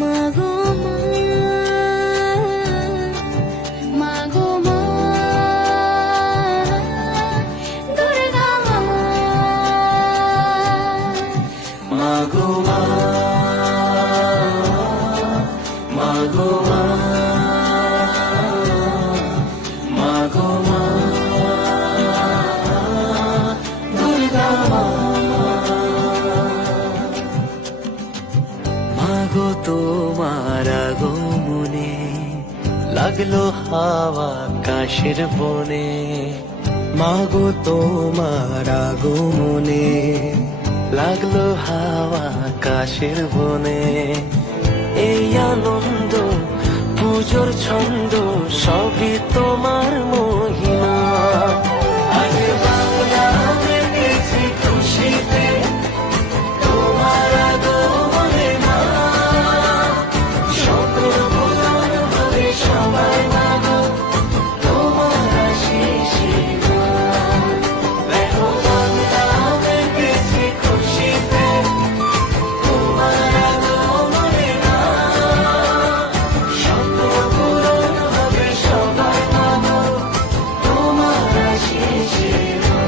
মাগো মা, মাগো মা, দুর্গা মা, মাগো মা, মাগো মা, মাগো মা, দুর্গা মা। মাগো তোমার আগমনে লাগলো হাওয়া আকাশের বনে, মাগো তোমার আগমনে লাগলো হাওয়া আকাশের বনে। এই আনন্দ পুজোর ছন্দ সবই তোমার মহিমা। আজ বাংলা মেতেছে খুশিতে তোমার আগমনে মা, সকল পূরণ হবে সবার মাগো তোমার আশিসে মা। দেখো বাংলা মেতেছে খুশিতে তোমার আগমনে মা, সকল পূরণ হবে সবার মাগো তোমার আশিসে মা।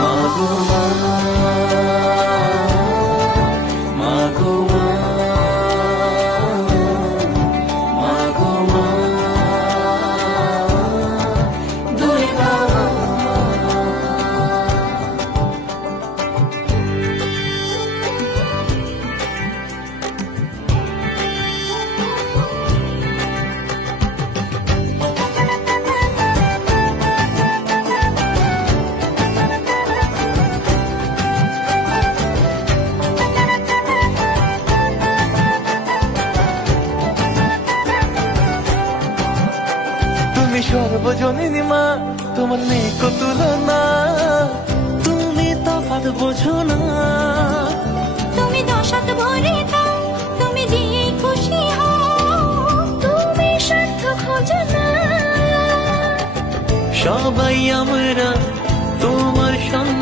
মাগো মা, মাগো মা, মাগো মা, দুর্গা মা। তুমি সর্বজনীন মা, তোমার নেই কো তুলনা, তুমি তফাৎ বোঝো না। তুমি দশাত ভরে দাও, তুমি দিয়ে খুশি হও, তুমি স্বার্থ খোঁজো না। সবাই আমরা তোমার সন্তান।